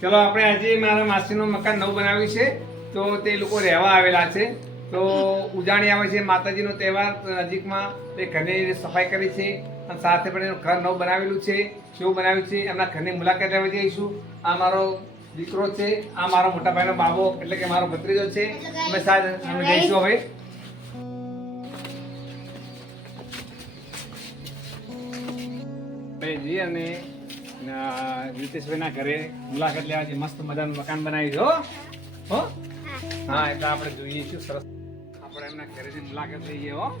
ચલો આપણે આજે મારા માસીનું મકાન નવું બનાવ્યું છે. તો તે લોકો રહેવા આવેલા છે. તો ઉજાણી આવે છે માતાજીનો તહેવાર. નજીકમાં તે ઘરની સફાઈ કરી છે અને સાથે પણ એનું ઘર નવું બનાવેલું છે. કેવું બનાવ્યું છે? એમના ઘરની મુલાકાત લેવા જઈશું. આ મારો દીકરો છે. આ મારો મોટા ભાઈનો બાબો, એટલે કે મારો ભત્રીજો છે. અમે સાથે અમે જઈશું હવે. જી અને અ, રીતેશભાઈના ઘરે મુલાકાત લેવા છે. મસ્ત મજાનું મકાન બનાવી દો હો. હો? એટલે આપણે જોઈએ છીએ સરસ આપણે એમના ઘરેથી મુલાકાત લઈએ હો.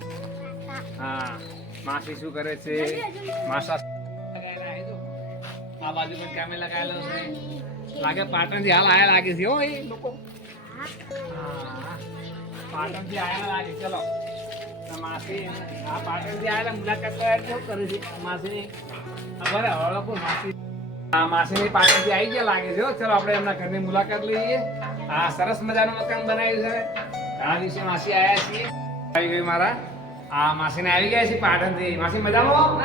હા માસી શું કરે છે? માસા. આ બાજુ પણ કેમે લગાયેલો છે. લાગે પાટણથી હાલ આયા લાગે છે હો એ લોકો. પાટણથી આયા લાગે ચલો. માસી આ પાટણથી આવેલા મુલાકાત તો કેવું કરે છે? માસી આ ભલે હળો માસી. આ માસીની પાટણથી આવી ગયા લાગે છે હો. ચલો આપણે એમના ઘરની મુલાકાત લઈએ. આ સરસ મજાનું મકાન બનાવ્યું છે. ઘણા દિવસે માસી આવ્યા છીએ. આવી ગઈ મારા. આ માસીને આવી ગયા છે પાટણથી. માસી મજામાં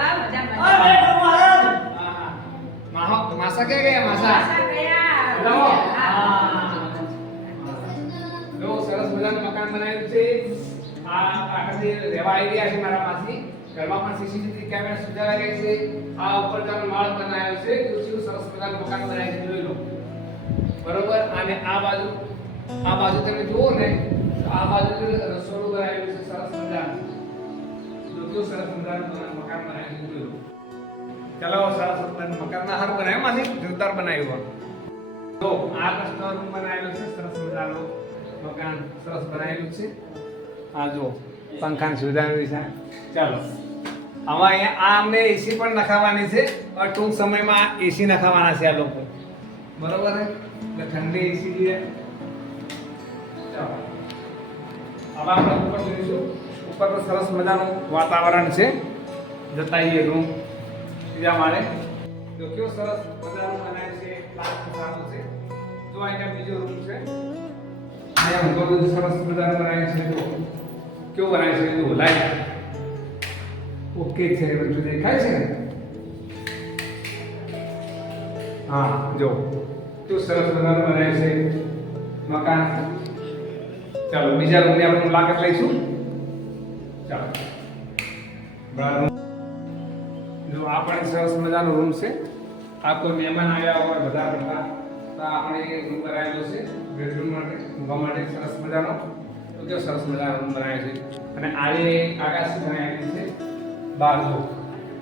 હા, હા. માસા ક્યાં ગયા માસા. સરસ મજાનું મકાન બનાવ્યું છે. આ પાટણથી રહેવા આવી છે મારા માસી ઘરમાં પણ સીસીટીવી કેમેરા સુધારા ગયા છે. આ ઉપર તમે માળ બનાવ્યો છે. કેટલું સરસ મજાનું મકાન બનાવી છે. લો. બરોબર? અને આ બાજુ આ બાજુ તમે જુઓ ને આ બાજુ રસોડું બનાવેલું છે, સરસ મજાનું. જોજો સરસ મજાનું મકાન બનાવ્યું છે. જોઈ સરસ મજાનું મકાન હાર બનાવ્યું માસી જોરદાર બનાવ્યું તો આ કસ્ટમર બનાવેલો છે, સરસ મજાનો મકાન સરસ બનાવેલું છે. આ જો પંખાને સુધારવી છે. ચાલો આમાં અહીંયા આ અમને એસી પણ નખાવાની છે. પણ ટૂંક સમયમાં એસી નખાવાના છે આ લોકો. બરોબર છે? ઠંડી એસી છે હવે આપણે ઉપર જોઈશું. ઉપર તો સરસ મજાનું વાતાવરણ છે. જતા આવીએ રૂમ બીજા માળે. જો કેવો સરસ મજાનું બનાવે છે પ્લાસ્ટિક સારું છે. જો અહીંયા બીજો રૂમ છે. અહીંયા સરસ મજાનું બનાવે છે કેવું બનાવે છે જો લાઈટ ઓકે છે બધું દેખાય છે ને હા જો કેવું સરસ મજાનું બનાવે છે મકાન. ચાલો બીજા રૂમની આપણે મુલાકાત લઈશું. ચાલો. જો આ પણ સરસ મજાનો રૂમ છે. આ કોઈ મહેમાન આવ્યા હોય બધા બધા તો આપણે રૂમ બનાવેલો છે બેડરૂમ માટે ઊંઘવા માટે સરસ મજાનો. તો કેવો સરસ મજાનો બનાવ્યો છે. અને આજે આકાશ બનાવેલી છે બાર જો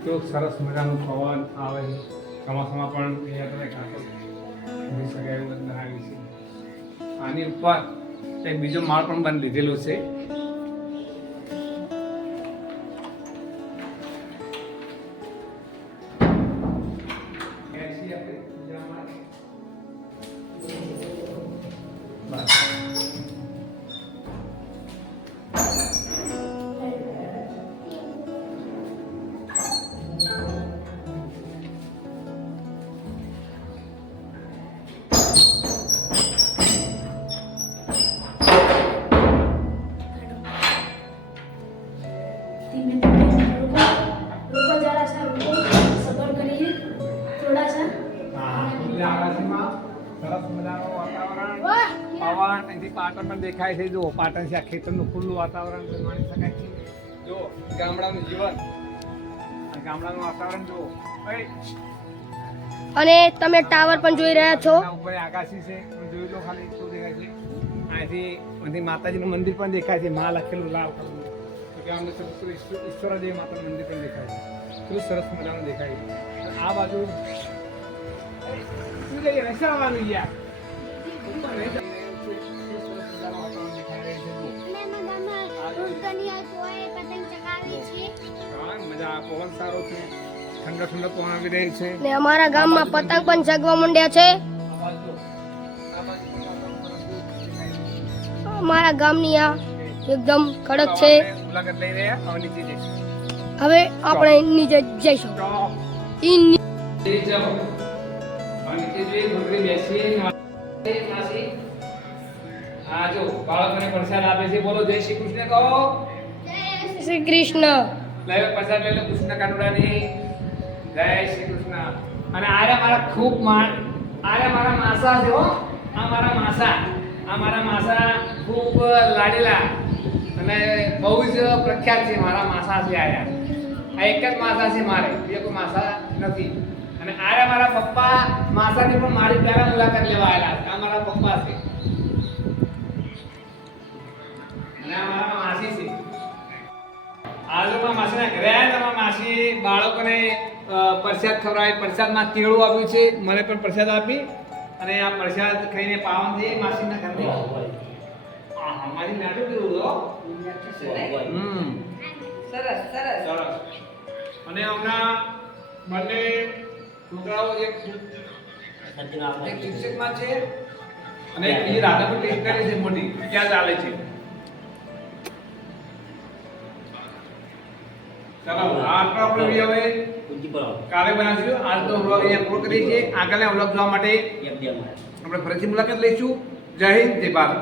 કેવો સરસ મજાનું પવન આવે છે. ચોમાસામાં પણ અહીંયા તમે ખાતો રહી શકાય એવું બનાવ્યું છે. આની ઉપર એક બીજો માળ પણ બંધ લીધેલો છે. નથી પાટણ છે જો પાટણ છે ખુલ્લું વાતાવરણ માણી શકાય છે જો ગામડાનું જીવન ગામડાનું વાતાવરણ જો અને તમે ટાવર પણ જોઈ રહ્યા છો. આકાશી છે. જોઈ લો ખાલી, શું દેખાય છે. અહીંથી માતાજીનું મંદિર પણ દેખાય છે. માં લખેલું લાવ કલરનું તો કે અમને માતાનું મંદિર પણ દેખાય છે સરસ મજાનું દેખાય આ બાજુ ને અમારા ગામમાં પતંગ પણ જગવા માંડ્યા છે. અમારા ગામની આ એકદમ કડક છે. મુલાકાત લઈ રહ્યા હવે નીચે જઈશું. હવે આપણે નીચે જઈશું. ઈ નીચે જાઓ. હવે નીચે જઈએ, ઘોંઘરી બેસીએ, માસી, માસી. હા જો બાળકોને પ્રસાદ આપે છે બોલો જય શ્રી કૃષ્ણ કહો. શ્રી કૃષ્ણ. લાવ્યો પ્રસાદ લઈ લો કૃષ્ણ કાનુડાની. જય શ્રી કૃષ્ણ. અને આરે મારા ખૂબ માન આરે મારા માસા છે હો. આ મારા માસા. આ મારા માસા ખૂબ લાડેલા. અને બહુ જ પ્રખ્યાત છે મારા માસા છે આયા. આ એક જ માસા છે મારે બીજો કોઈ માસા નથી. અને આયા મારા પપ્પા માસાની પણ મારી ત્યારે મુલાકાત લેવા આવેલા. આ મારા પપ્પા છે. અને આ મારા માસી છે. આજુમાં માસીના ઘરે આવ્યા તમારા માસી બાળકોને પ્રસાદ ખવડાવી પ્રસાદમાં કેળું આપ્યું છે. મને પણ પ્રસાદ આપી. અને આ પ્રસાદ ખાઈને પાવન થઈ માસીના ઘરે આહા, મારી નાટું કેવું તો હમ. સરસ સરસ. સરસ. અને હમણાં બંને છોકરાઓ એક એક શિક્ષકમાં છે. અને એક બીજી રાધાપુર ટેસ્ટ કરે છે મોટી. ત્યાં ચાલે છે. ચાલો આ આપણો આપણો હવે કાલે બનાવીશું. આજ તો વ્લોગ અહીંયા પૂરો કરીએ છીએ. આગળના વ્લોગ જોવા માટે આપણે ફરીથી મુલાકાત લઈશું. જય હિન્દ જય ભારત.